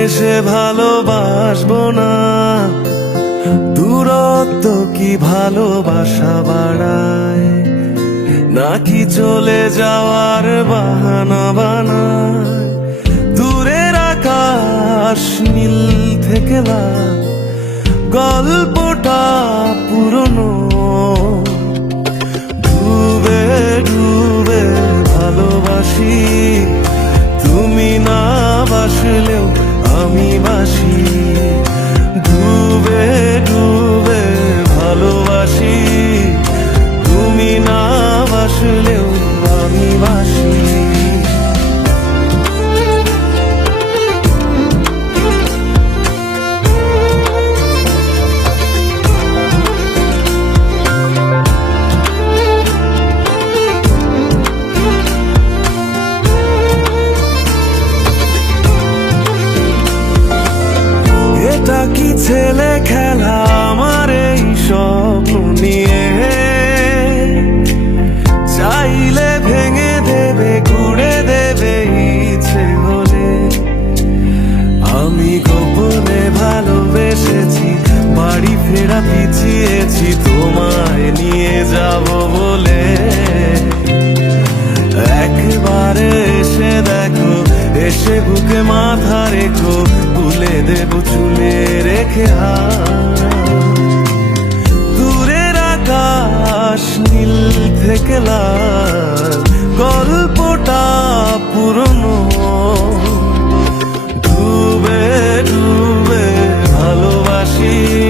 এসে ভালোবাসবো না। দূরত্ব কি ভালোবাসা বাড়ায়? নাকি চলে যাওয়ার বাহানা বানায়? দূরের আকাশ নীল থেকে লাল, গল্পটা পুরনো। ডুবে ডুবে ভালোবাসি, তুমি না বাসলেও আমি বাসি ডুবে ডুবে ভালোবাসি। তুমি না বাসলেও ফেরা পিছিয়েছি, তোমায় নিয়ে যাব বলে। একবারে এসে দেখো, এসে বুকে মাথা রেখো, তুলে দেব চুলে রেখে দূরের আকাশ নীল থেকে লাল, গল্পটা পুরনো। ডুবে ডুবে ভালোবাসি।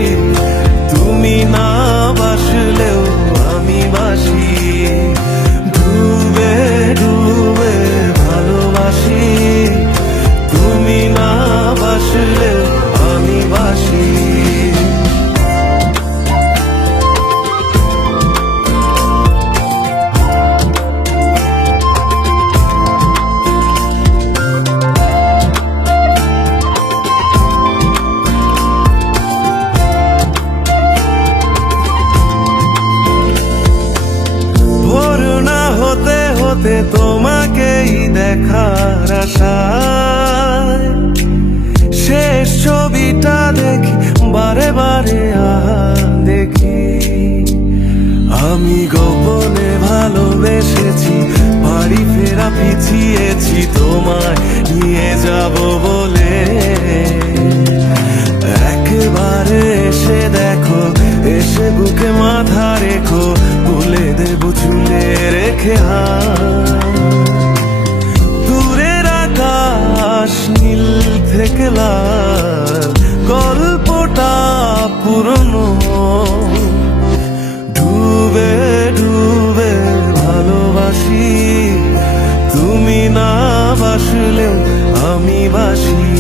আমি গোপনে ভালোবেসেছি, বাড়ি ফেরা পিছিয়েছি, তোমায় নিয়ে যাব বলে। একবারে এসে দেখো, এসে বুকে মাথা রেখো, বলে দেব চুলে রেখে দূরের আকাশ নীল থেকে গল্পটা পুরনো বাসলেও আমি বাসি।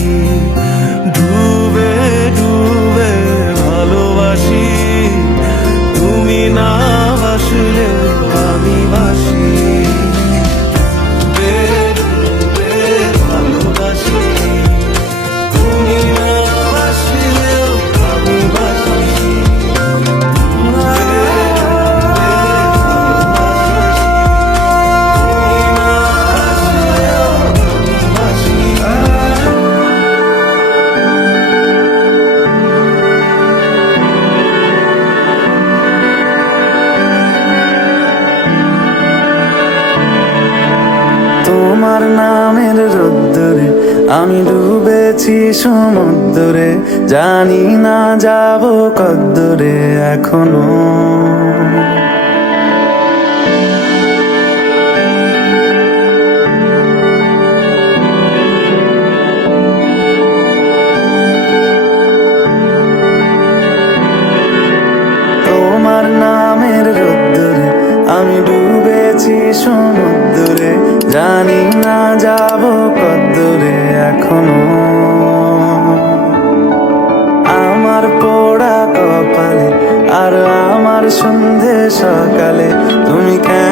তোমার নামের রোদ্দুরে আমি ডুবেছি সমুদ্রে। জানি না যাব কদ্দুরে এখনও। তোমার নামের রোদ্দুরে আমি ডুবেছি সমুদ্রে। জানি না যাব কদ্দূরে এখনও। আমার পোড়া কপালে আর আমার সন্ধে সকালে তুমি কেন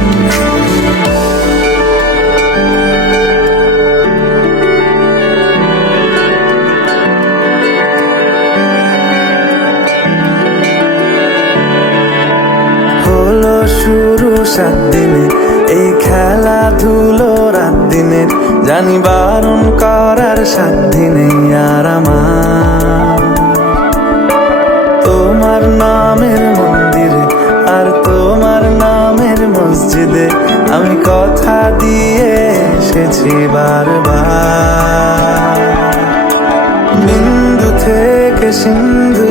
সাত দিনে, এই খেলাধুলো রাত দিনে, জানি বারণ করার সাত দিনে আর তোমার নামের মন্দিরে আর তোমার নামের মসজিদে আমি কথা দিয়ে এসেছি বারবার। বিন্দু থেকে সিন্ধু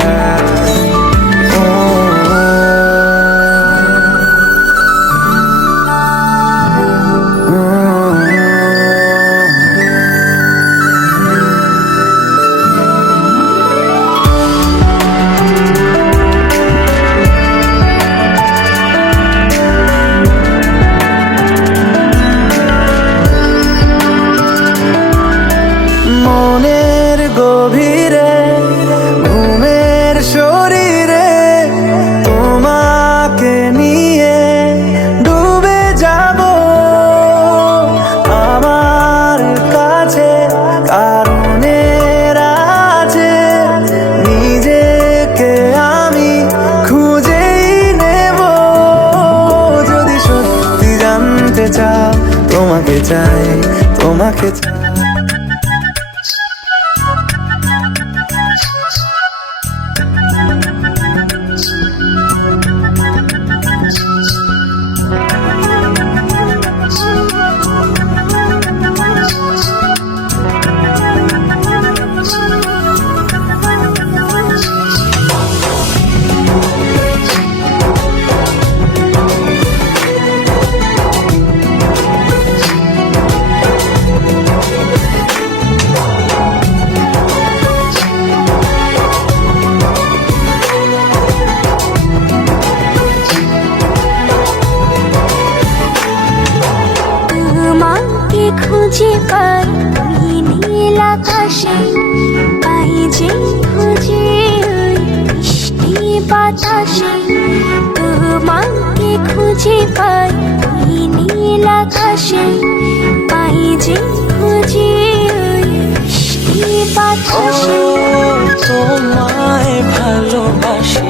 তোমায় ভালোবাসি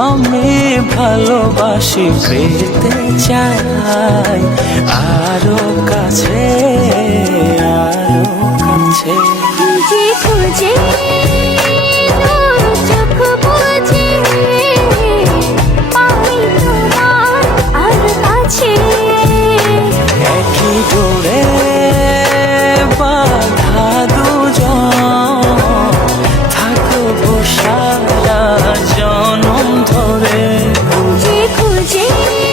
আমি ভালোবাসি পেতে চাই আরও কাছে আরও কাছে। খুঁজে খুঁজে খুঁজে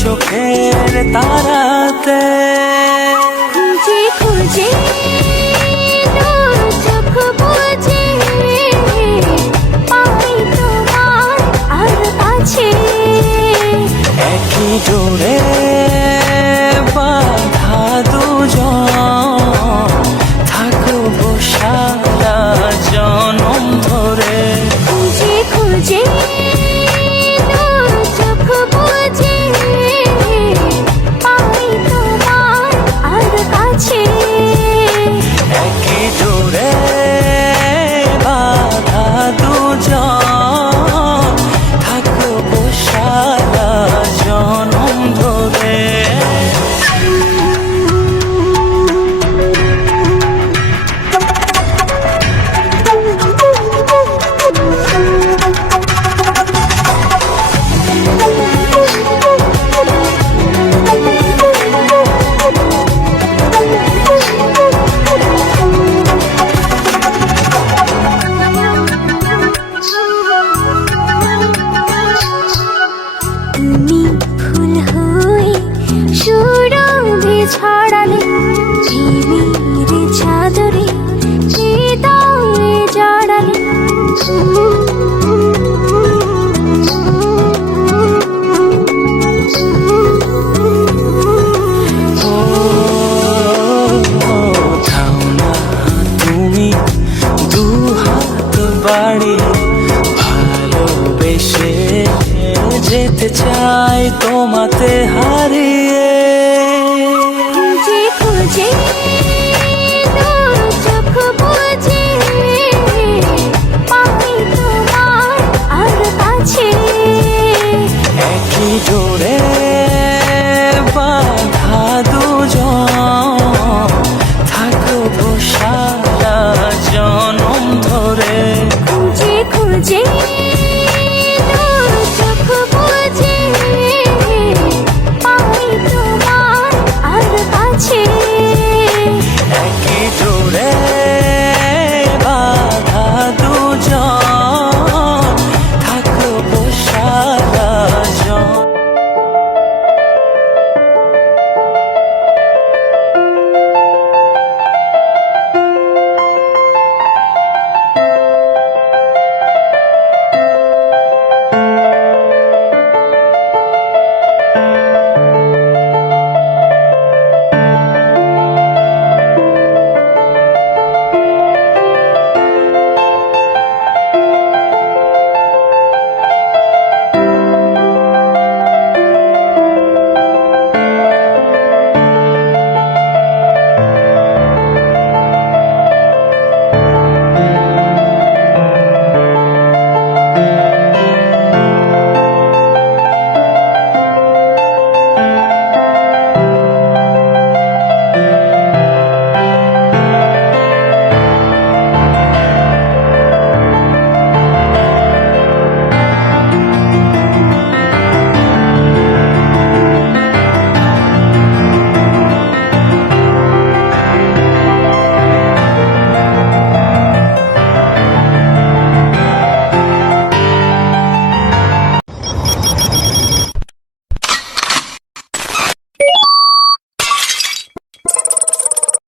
চোখের তারাতে। খুঁজে খুঁজে একই ডোরে